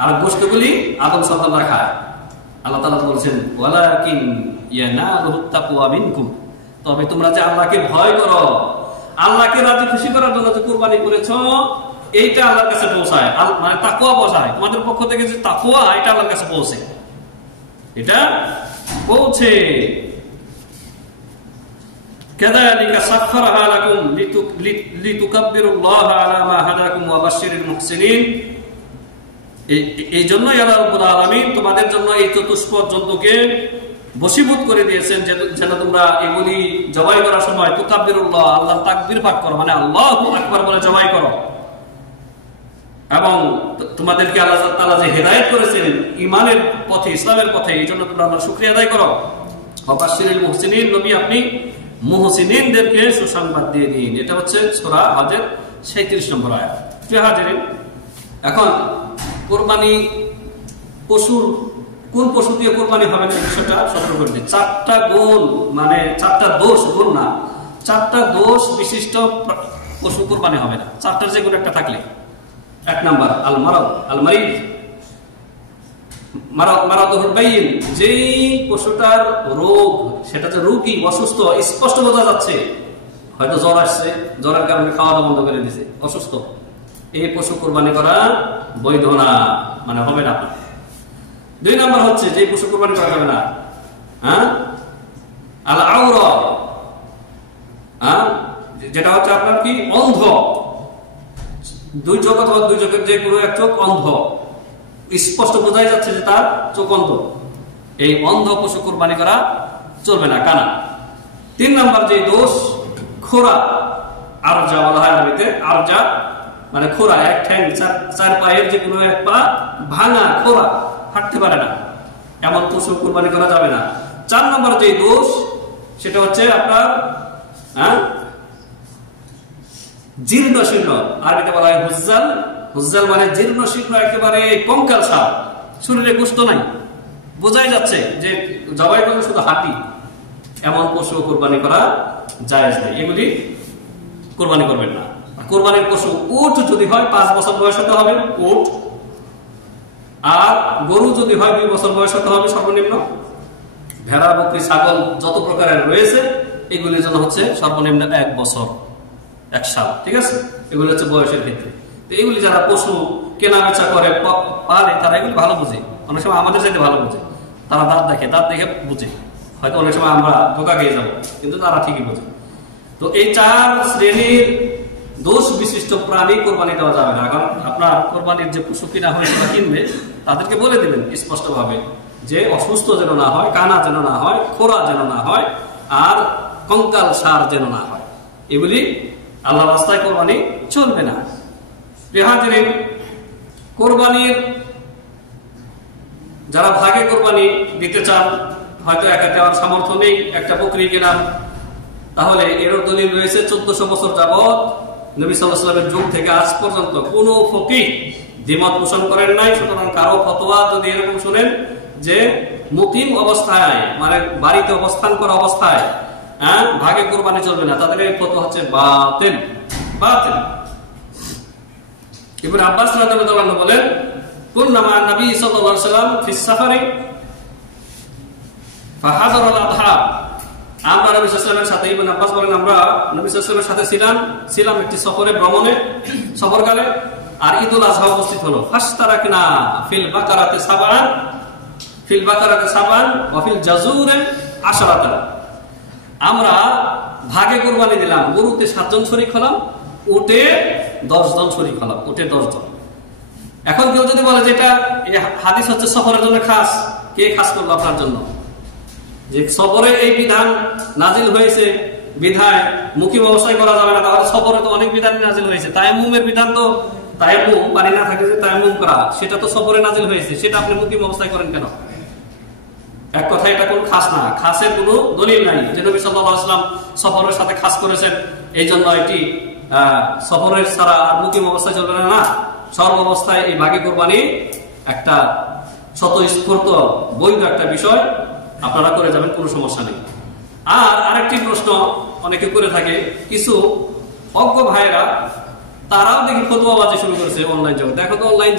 আর গোশতগুলি আদম সন্তানরা খায়। আল্লাহ তাআলা বলেছেন, ওয়ালাকিন ইয়ানালুহুত তাকওয়া মিনকুম, তবে তোমরা যে আল্লাহকে ভয় করো, আল্লাহকে রাজি খুশি করার জন্য যে কুরবানি করেছো, এইটা আল্লাহর কাছে পৌঁছায়, মানে তাকওয়া পৌঁছায়। তোমাদের পক্ষ থেকে যে তাকওয়া, এটা আল্লাহর কাছে পৌঁছে, এটা পৌঁছে। কাযালিকা সাখখারাহা লাকুম লিতুকাব্বিরুল্লাহা আলা মা হাদাকুম ওয়া বাশশিরিল মুহসিনিন। এই জন্যই আল্লাহ রাব্বুল আলামিন তোমাদের জন্য এই চতুষ্পদ জন্তুকে বশীভূত করে দিয়েছেন, যেন তোমরা এগুলি জবাই করার সময় তুকাব্বিরুল্লাহ, আল্লাহর তাকবীর পাঠ করো, মানে আল্লাহু আকবার বলে জবাই করো। এবং তোমাদেরকে আল্লাহ তাআলা যে হেদায়েত করেছেন ঈমানের পথে, ইসলামের পথে, এই জন্য তোমরা আল্লাহর শুকরিয়া আদায় করো। ওয়া বাশশিরিল মুহসিনিন, নবী আপনি মুহসিনিনদেরকে সুসংবাদ দিয়ে দিন। এটা হচ্ছে সূরা হজের 37 নম্বর আয়াত। প্রিয় হাজিরিন, এখন কুরবানি পশুর কোন পশু দিয়ে কোরবানি হবে না, বিষয়টা সতর্ক করে দিই। 4টা গুণ, মানে 4টা দোষ, গুণ না, 4টা দোষ বিশিষ্ট পশু কোরবানি হবে না। 4টার যে কোনো একটা থাকলে। 1 নাম্বার আল মারাদ, আল মারিদ, মারাদুল বাইয়িন, যেই পশুটার রোগ, সেটা যে রোগী, অসুস্থ, স্পষ্ট বোঝা যাচ্ছে, হয়তো জ্বর আসছে, জ্বরের কারণে খাওয়া দাওয়া বন্ধ করে দিয়েছে, অসুস্থ, এই পশু কোরবানি করা বৈধ না, মানে হবে না। 2 নাম্বার হচ্ছে যে পশু কোরবানি করা যাবে না, আল আওরা, যেটা হচ্ছে আপনার কি, অন্ধ, 2 চোখ অথবা 2 চোখের যে কোনো এক চোখ অন্ধ, স্পষ্ট বোঝাই যাচ্ছে যে তার চোখ অন্ধ, এই অন্ধ পশু কোরবানি করা চলবে না, কানা। 3 নাম্বার যে দোষ, খোরা, আরজা বলা হয় আরবিতে, আরজা মানে খোরা, এক ঠ্যাং, 4 পায়ের যে কোনো এক পা ভাঙা, খোরা, হাঁটতে পারে না, এমন পশু কোরবানি করা যাবে না। 4 নম্বর যে দোষ, সেটা হচ্ছে আপনার জীর্ণ শীর্ণ, আরবিতে বলা হয় হুজ্জাল। হুজ্জাল মানে জীর্ণ শীর্ণ, একেবারে কঙ্কাল সাপ, শরীরে গোশত নাই, বোঝাই যাচ্ছে যে জবাই করলে শুধু হাঁটি, এমন পশু কোরবানি করা জায়েজ নেই, এগুলি কোরবানি করবেন না। কোরবানির পশু উট যদি হয় 5 বছর বয়স হতে হবে উট, আর গরু যদি হয় 2 বছর বয়স হতে হবে সর্বনিম্ন। ভেড়া, বকরি, ছাগল যত প্রকারের রয়েছে, এগুলির জন্য হচ্ছে সর্বনিম্ন 1 বছর, 1 সাল, ঠিক আছে? এগুলি হচ্ছে বয়সের ভিত্তি। তো এগুলি যারা পশু কেনা বেচা করে পারে, তারা এগুলি ভালো বুঝে, অনেক সময় আমাদের চাইতে ভালো বুঝে, তারা দাঁত দেখে বুঝে, হয়তো অনেক সময় আমরা ধোকা খেয়ে যাবো, কিন্তু তারা ঠিকই বোঝে। তো এই 4 শ্রেণীর দোষ বিশিষ্ট প্রাণী কোরবানি দেওয়া যাবে না। কারণ আপনার কোরবানির যে পশু কিনা হয়েছে বা কিনবে, তাদেরকে বলে দিবেন স্পষ্ট ভাবে যে অসুস্থ যেন না হয়, কানা যেন না হয়, খোরা যেন না হয়, আর কঙ্কাল সার যেন না হয়, এগুলি আল্লাহর রাস্তায় কোরবানি চলবে না। হাজিরিন, কোরবানির যারা ভাগে কোরবানি দিতে চান, হয়তো একা দেওয়ার সামর্থ্য নেই, একটা বকরি কেনার, তাহলে এরও দলিল রয়েছে 1400 বছর যাবত নবী সাল্লাল্লাহু আলাইহি ওয়াসাল্লামের যুগ থেকে আজ পর্যন্ত কোনো ফকিহ দ্বিমত পোষণ করেন নাই। সুতরাং কারো ফতোয়া যদি এরকম শুনেন যে মুকিম অবস্থায়, মানে বাড়িতে অবস্থান করা অবস্থায় ভাগে কোরবানি চলবে না, তাদের এই ফতোয়া হচ্ছে বাতিল, বাতিল। ইবনে আব্বাস রাদিয়াল্লাহু আনহু বলেন, কুননা মা নবী সাল্লাল্লাহু আলাইহি ওয়াসাল্লাম ফিস সাফারি ফাহাদারাল আদহা, আমরা নবী সাল্লাল্লাহু আলাইহি ওয়াসাল্লামের সাথে, ইবনে আব্বাস বলেন, আমরা নবী সাল্লাল্লাহু আলাইহি ওয়াসাল্লামের সাথে ছিলাম একটি সফরে, ভ্রমণে, সফরকালে, আর ঈদুল আযহা উপস্থিত হলো। ফাশতারাকনা ফিল বাকারাতি সাবান, ফিল বাকারাতি সাবান ওয়া ফিল জাযুরি 10। আমরা ভাগে কুরবানি দিলাম, গরুতে 7 জন শরীক হলাম, উটে 10 জন শরীক হলাম, উটে 10 জন। এখন কেউ যদি বলে যে এটা হাদিস হচ্ছে সফরের জন্য খাস, কে খাস করলো আপনার জন্য? যে সফরে এই বিধান নাজিল হয়েছে, বিধায় মুকিম অবস্থায় করা যাবে না, তাহলে সফরে তো অনেক বিধান নাজিল হয়েছে। তায়াম্মুমের বিধান তো, তায়াম্মুম পানি না থাকে যে তায়াম্মুম করা, সেটা তো সফরে নাজিল হয়েছে, সেটা আপনি মুকিম অবস্থায় করেন কেন? এক কথা, এটা কোন খাস না, খাসের কোনো দলিল নাই যে নবী সাল্লাল্লাহু আলাইহি ওয়াসাল্লাম সফরের সাথে খাস করেছেন, এই জন্য এটি সফরের ছাড়া আর মুকিম অবস্থায় চলবে না। সর্ব অবস্থায় এই ভাগে কোরবানি একটা স্বতঃস্ফূর্ত বৈধ একটা বিষয়, আপনারা করে যাবেন, কোনো সমস্যা নেই। আর আরেকটি প্রশ্ন অনেকে করে থাকে, কিছু অজ্ঞ ভাইরা, তারাও দেখি ফতোয়াবাজি শুরু করেছে অনলাইন জগতে। দেখো তো অনলাইন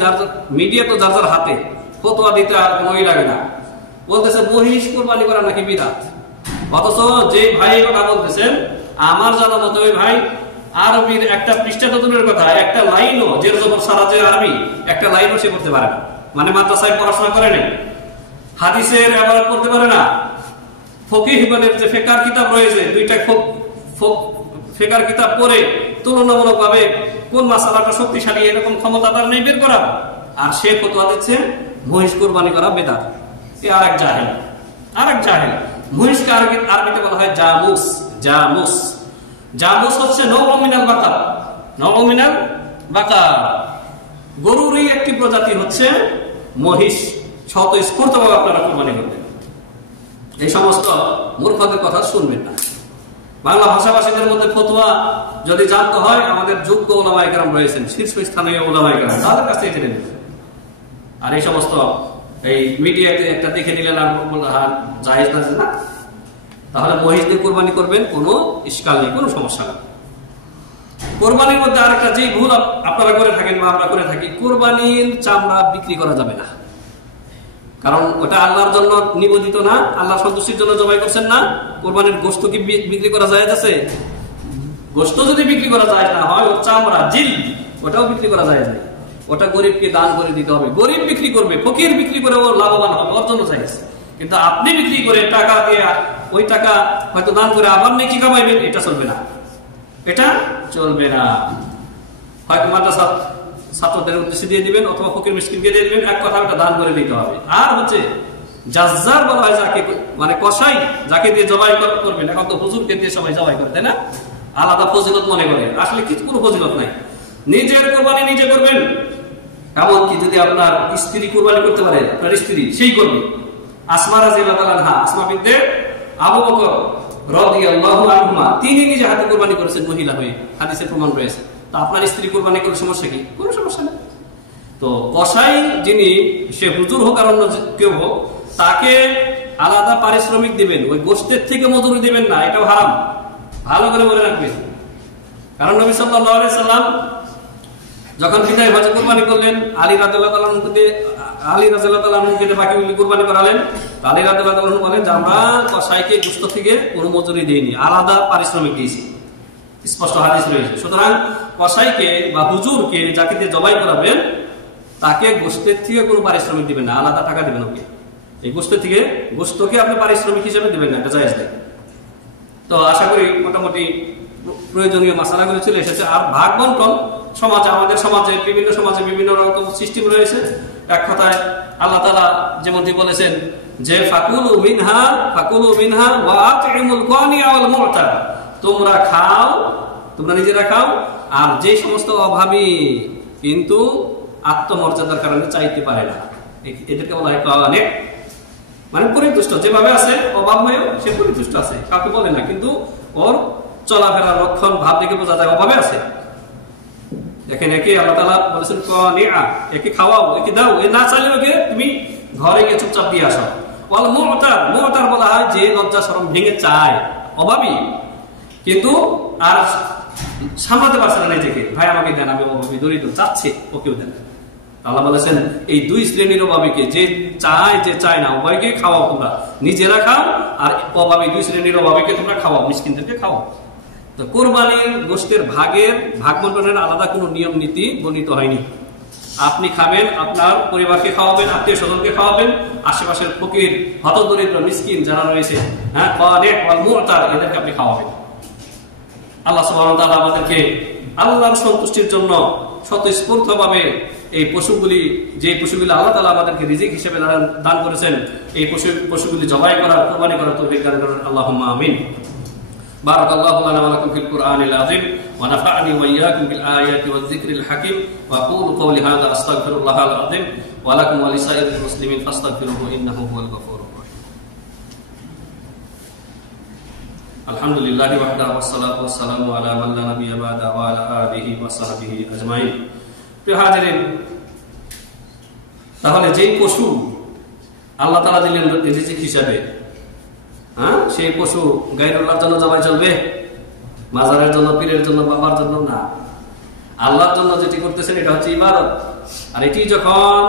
মিডিয়া তো যার যার হাতে, ফতোয়া দিতে আর কোনোই লাগে না। বলতেছে মহিষ কোরবানি করা নাকি বিদআত, অথচ যে ভাই কথা বলতেছেন, আমার জানা মতো ওই ভাই আরবির একটা পৃষ্ঠা তো দূরের কথা, একটা লাইনও, যে জবর সারা যে আরবি, একটা লাইনও সে করতে পারে না। মানে মাদ্রাসায় পড়াশোনা করে নাই, হাদিসের ইবারত করতে পারে না, ফকিহগণের যে ফিকহের কিতাব রয়েছে, 2টা ফিকহের কিতাব পড়ে তুলনামূলকভাবে কোন মাসালাটা শক্তিশালী, এরকম ক্ষমতা তার নেই বের করা, আর সে ফতোয়া দিচ্ছে মহিষ কোরবানি করা বিদআত। এ আরেক জাহেল, আরেক জাহেল। মহিষকে আরবিতে বলা হয় জামুস, জামুস। জামুস হচ্ছে নওমিনাল বাকার, নওমিনাল বাকার, গরুরই একটি প্রজাতি হচ্ছে মহিষ। স্বতঃস্ফূর্তভাবে আপনারা কোরবানি করবেন, এই সমস্ত মূর্খদের কথা শুনবেন না। বাংলা ভাষাভাষীদের মধ্যে ফতোয়া যদি জানতে হয়, আমাদের যোগ্য ওলামায়ে কেরাম রয়েছেন, শীর্ষস্থানীয় ওলামায়ে কেরাম, তাদের কাছে জেনে নেবেন। আর এই সমস্ত এই মিডিয়াতে একটা দেখে নিলেন আর বললেন হ্যাঁ জায়েজ না, তাহলে মহিষ দিয়ে কোরবানি করবেন, কোনো ইশকাল নেই, কোনো সমস্যা নেই। কোরবানির মধ্যে আরেকটা যে ভুল আপনারা করে থাকেন বা আমরা করে থাকি, কোরবানির চামড়া বিক্রি করা যাবে না, কারণ ওটা আল্লাহর জন্য নিবেদিত না, আল্লাহ সন্তুষ্টির জন্য জবাই করছেন না। কোরবানির গোশত কি বিক্রি করা যায়? আছে গোশত যদি বিক্রি করা যায় না হয়, ওর চামড়া জিল ওটাও বিক্রি করা যায় না, ওটা গরিবকে দান করে দিতে হবে। গরিব বিক্রি করবে, ফকির বিক্রি করে ও লাভবান হবে, ওর জন্য চাইছে। কিন্তু আপনি বিক্রি করে টাকা দিয়ে ওই টাকা হয়তো দান করে আবার নেকি কামাইবেন, এটা চলবে না, এটা চলবে না। হয়তো মাদ্রাসা ছাত্রদের উদ্দেশ্যে দিয়ে দিবেন অথবা ফকির মিসকিনকে দিয়ে দিবেন, এক কথা ওটা দান করে দিতে হবে। আর হচ্ছে জাজ্জার বলা হয় যাকে, মানে কসাই যাকে দিয়ে জবাই করবেন, এখন তো হুজুরকে দিয়ে সবাই জবাই করে, তাই না? আলাদা ফজিলত মনে করে, আসলে কিছু কোনো ফজিলত নাই। নিজের কোরবানি নিজে করবেন। এমনকি যদি আপনার স্ত্রী কোরবানি করতে পারে, আপনার স্ত্রী সেই করবে। আসমা রাদিয়াল্লাহু আনহা, আসমা বিনতে আবু বকর রাদিয়াল্লাহু আনহুমা, তিনি নিজে হাতে কোরবানি করেছেন মহিলা হয়ে, হাদিসে প্রমাণ রয়েছে। তো আপনার স্ত্রী কোরবানি করে সমস্যা কি? কোনো সমস্যা নেই। তো কসাই যিনি, সে হুজুর হোক আর অন্য কেউ হোক, তাকে আলাদা পারিশ্রমিক দিবেন, ওই গোশতের থেকে মজুরি দিবেন না, এটাও হারাম। ভালো করে মনে রাখবেন। কারণ নবী সাল্লাল্লাহু আলাইহি সাল্লাম যখন বিদায় হজে কুরবানি করলেন, আলী রাদিয়াল্লাহু তাআলা আনহুকে বাকিগুলি কুরবানি করালেন। আলী রাদিয়াল্লাহু তাআলা আনহু বলেন যে আমরা কসাইকে গোশত থেকে কোনো মজুরি দেইনি, আলাদা পারিশ্রমিক দিয়েছি, স্পষ্ট হাদিস রয়েছে। সুতরাং কসাইকে বা হুজুরকে যাকে দিয়ে জবাই করাবেন, তাকে গোশতের থেকে কোনো পারিশ্রমিক দিবেন না, আলাদা টাকা দিবেন ওকে। এই গোশতের থেকে, গোশতকে আপনি পারিশ্রমিক হিসেবে দিবেন না, এটা জায়েজ নেই। তো আশা করি মোটামুটি প্রয়োজনীয় মাসালাগুলো চলে এসেছে। আর ভাগ বন্টন সমাজে, আমাদের সমাজে বিভিন্ন রকম সিস্টেম রয়েছে। এক কথায় আল্লাহ তাআলা যেমনটি বলেছেন যে ফাকুলু মিনহা ওয়া আতইমুল কানিয়া ওয়াল মু'তার, তোমরা খাও, তোমরা নিজেরা খাও, আর যে সমস্ত অভাবী কিন্তু আত্মমর্যাদার কারণে চাইতে পারে না, এদেরকে বলা হয় কানে, মানে পরিতুষ্ট, যেভাবে আছে অভাব হয়েও সে পরিতুষ্ট আছে, কাউকে বলে না, কিন্তু ওর চলাফেরার লক্ষণ ভাব দেখে বোঝা যায় অভাবে আছে। দেখেন, একে আল্লাহ তাআলা বলেছেন কানিআ, একে খাওয়াও, একে দাও, এ না চাইলে ওকে তুমি ঘরে গিয়ে চুপচাপ দিয়ে আসো। ওয়াল মু'তার বলা হয় যে লজ্জা শরম ভেঙে চায়, অভাবী কিন্তু আর সামলাতে পারছে না নিজেকে, ভাই আমাকে দেন, আমি অভাবী দরিদ্র, চাচ্ছে, ওকেও দেন। আল্লাহ বলেছেন এই দুই শ্রেণীর অভাবীকে, যে চায় যে চায় না, উভয়কে খাওয়াও, তোমরা নিজেরা খাও, আর অভাবী দুই শ্রেণীর অভাবীকে তোমরা খাওয়াও, মিসকিনদেরকে খাওয়াও। তো কোরবানির গোশতের ভাগ বন্টনের আলাদা কোনো নিয়ম নীতি বর্ণিত হয়নি। আপনি খাবেন, আপনার পরিবারকে খাওয়াবেন, আত্মীয় স্বজনকে খাওয়াবেন, আশেপাশের ফকির, হতদরিদ্র, মিসকিন যারা রয়েছে, হ্যাঁ, এদেরকে আপনি খাওয়াবেন। আল্লাহ সুবহানাহু ওয়া তাআলা আমাদেরকে আল্লাহর সন্তুষ্টির জন্য স্বতঃস্ফূর্তভাবে এই পশুগুলি, যে পশুগুলি আল্লাহ তাআলা আমাদেরকে রিজিক হিসেবে দান করেছেন, এই পশুগুলি জবাই করা, কুরবানি করা তৌফিক দান করুন, আল্লাহুম্মা আমিন। বারাকাল্লাহু লানা ওয়া লাকুম ফিল কুরআনিল আযীম ওয়া নাফা'নি ওয়া ইয়্যাকুম বিল আয়াতি ওয়াজ যিকরিল হাকীম ওয়া aqulu qawli hadha astaghfirullahal আযীম ওয়া লাকুম ওয়া লিসাইরিল মুসলিমিন ফাস্তাগফিরুহু ইন্নাহু হুয়াল গফুরুর রাহিম। আলহামদুলিল্লাহি ওয়াহদাহু ওয়াসসালাতু ওয়াসসালামু আলা মান লা নাবিয়্যা বা'দা ওয়া আলা আলিহি ওয়া সাহবিহি আজমাইন। প্রিয় হাজিরিন, তাহলে যেই পশু আল্লাহ তাআলা দিলেন রিজিক হিসাবে, হ্যাঁ, সেই পশু গায়রুল্লাহর জন্য জবাই চলবে? মাজারের জন্য, পীরের জন্য, বাবার জন্য না। আল্লাহর জন্য যেটি করতেছেন এটা হচ্ছে ইবাদত। আর এটি যখন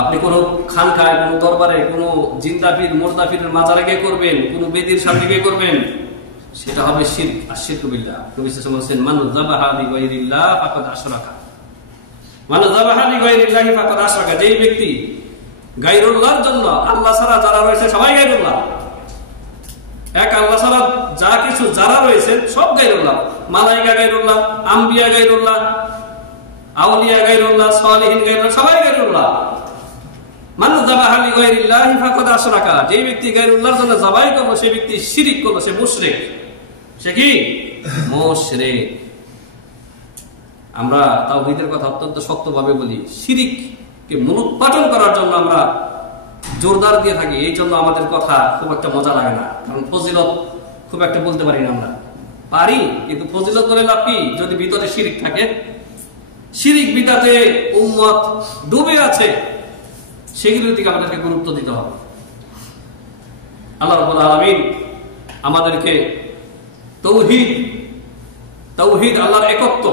আপনি কোন খানকায়, কোন দরবারে, কোন জিন্দা পীর, মুর্দা পীরের মাজারে গিয়ে করবেন, কোন বেদির সামনে গিয়ে করবেন, সেটা হবে শিরক, আশরিকু বিল্লাহ। নবী সাল্লাল্লাহু আলাইহি ওয়াসাল্লাম বলেন মান যাবাহা লিগাইরিল্লাহ ফাকাদ আশরাকা, মান যাবাহা লিগাইরিল্লাহি ফাকাদ আশরাকা। যেই ব্যক্তি গায়রুল্লাহর জন্য, আল্লাহ ছাড়া যারা রয়েছে সবাই গায়রুল্লাহ, এক আল্লাহ ছাড়া যা কিছু যারা রয়েছে সব গায়রুল্লাহ, মালায়েকা গায়রুল্লাহ, আম্বিয়া গায়রুল্লাহ, আউলিয়া গায়রুল্লাহ, সালিহিন গায়রুল্লাহ, সবাই গায়রুল্লাহ। মান যাবাহা লিগাইরিল্লাহি ফাকাদ আশরাকা, যেই ব্যক্তি গায়রুল্লাহর জন্য জবাই করলো সেই ব্যক্তি শিরক করলো, সে মুশরিক। সে কি? মুশরিক। আমরা তাওহীদের কথা অত্যন্ত শক্তভাবে বলি, শিরককে মূলোৎপাটন করার জন্য আমরা জোরদার দিয়ে থাকি। এই জন্য আমাদের কথা খুব একটা মজা লাগে না, কারণ ফজিলত খুব একটা বলতে পারি না। আমরা পারি, কিন্তু ফজিলত বলে লাভ কি যদি ভিতরে শিরক থাকে? শিরিক বিদআতে উম্মত ডুবে আছে, সেগুলোর দিকে আমাদেরকে গুরুত্ব দিতে হবে। আল্লাহ রাব্বুল আলামিন আমাদেরকে তাওহীদ আল্লাহর একত্ব,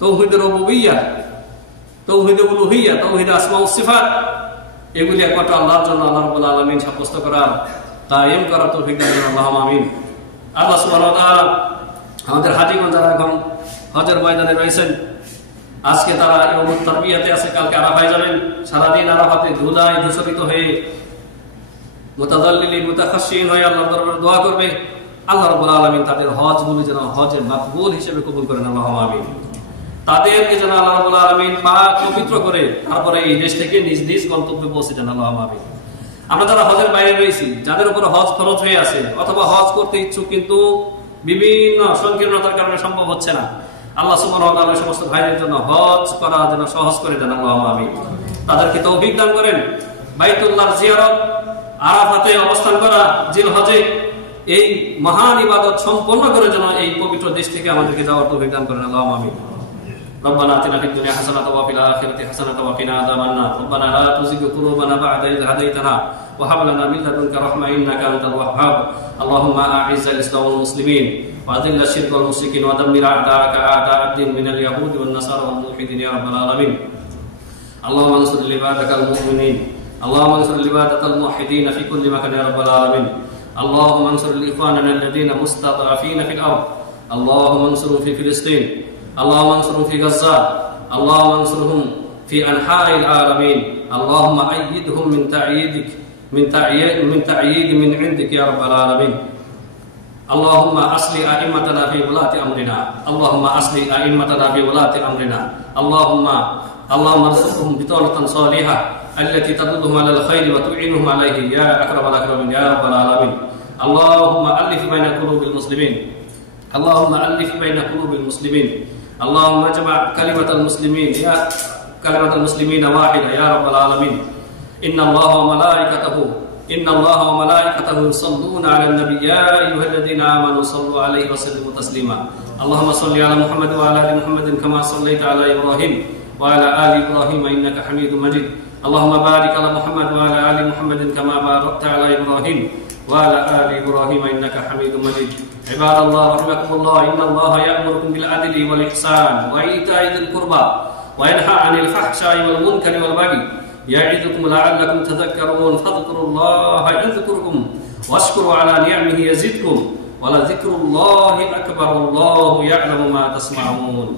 তাওহীদের রুবুবিয়্যাহ, তাওহীদে উলুহিয়্যাহ, তাওহীদে আসমা ওয়াস সিফাত, এগুলি একমাত্র আল্লাহর জন্য আল্লাহ রাব্বুল আলামিন সাব্যস্ত করার, কায়েম করার তৌফিক দান করুন। আল্লাহুম্মা আমিন। আল্লাহ সুবহানাহু ওয়া তাআলা আমাদের হাজীগণ যারা এখন হজের ময়দানে রয়েছেন, আজকে তারা ইয়াউমুত তারবিয়াতে আছে, কালকে আরাফায় যাবেন, সারাদিন আরাফাতে ধুলায় ধূসরিত হয়ে মুতাযাল্লিলিন মুতাখাশশিন হয়ে আল্লাহর দরবারে দোয়া করবে। আল্লাহ রাব্বুল আলামিন তাদের হজগুলো যেন হজে মাকবুল হিসেবে কবুল করেন। আল্লাহুম্মা আমিন। তাদেরকে যেন আল্লাহ রাব্বুল আলামিন পাক পবিত্র করে তারপরে এই দেশ থেকে নিজ নিজ গন্তব্যে পৌঁছে দেন। আল্লাহুম্মা আমিন। আমরা যারা হজের বাইরে রয়েছি, যাদের উপর হজ খরচ হয়ে আছে অথবা হজ করতে ইচ্ছুক কিন্তু বিভিন্ন সংকীর্ণতার কারণে সম্ভব হচ্ছে না, আল্লাহ সুবহানাহু ওয়া তাআলা সমস্ত ভাইদের জন্য হজ করা যেন সহজ করে দেন। আল্লাহুম্মা আমিন। তাদেরকে তৌফিক দান করেন। বাইতুল্লাহর জিয়ারত, আরাফাতে অবস্থান করা, জিলহজে এই মহান ইবাদত সম্পন্ন করে যেন এই পবিত্র দেশ থেকে আমাদেরকে যাওয়ার তৌফিক দান করেন। আল্লাহুম্মা আমিন। ربنا آتنا في الدنيا حسنة وفي الآخرة حسنة وقنا عذاب النار ربنا لا تزغ قلوبنا بعد إذ هديتنا وهب لنا من لدنك رحمة إنك أنت الوهاب اللهم أعز الإسلام والمسلمين وأذل الشرك والمشركين ودمر أعداءك أعداء الدين من اليهود والنصارى والملحدين يا رب العالمين اللهم انصر عبادك المؤمنين اللهم انصر عبادك الموحدين في كل مكان يا رب العالمين اللهم انصر إخواننا الذين مستضعفين في الأرض اللهم انصرهم في فلسطين اللهم انصرهم في غزة اللهم انصرهم في أنحاء العالمين اللهم أيدهم من تأييد من عندك يا رب العالمين اللهم أصلح أئمتنا في ولاة أمرنا اللهم أصلح أئمتنا في ولاة أمرنا اللهم ارزقهم بطانة صالحة التي تدلهم على الخير وتعينهم عليه يا أكرم الأكرمين يا رب العالمين اللهم ألف بين قلوب المسلمين اللهم ألف بين قلوب المسلمين اللهم اجمع كلمة المسلمين واحدة يا رب العالمين إن الله وملائكته يصلون على النبي يا أيها الذين آمنوا صلوا عليه وسلموا تسليما اللهم صل على محمد وعلى آل محمد كما صليت على إبراهيم وعلى آل إبراهيم إنك حميد مجيد اللهم بارك على محمد وعلى آل محمد كما باركت على إبراهيم وعلى آل إبراهيم إنك حميد مجيد عباد الله رحمكم الله إن الله يأمركم بالعدل والإحسان وإيتاء ذي القربى وينهى عن الفحشاء والمنكر والبغي يعظكم لعلكم تذكرون فاذكروا الله يذكركم واشكروا على نعمه يزدكم ولذكر الله أكبر والله يعلم ما تصنعون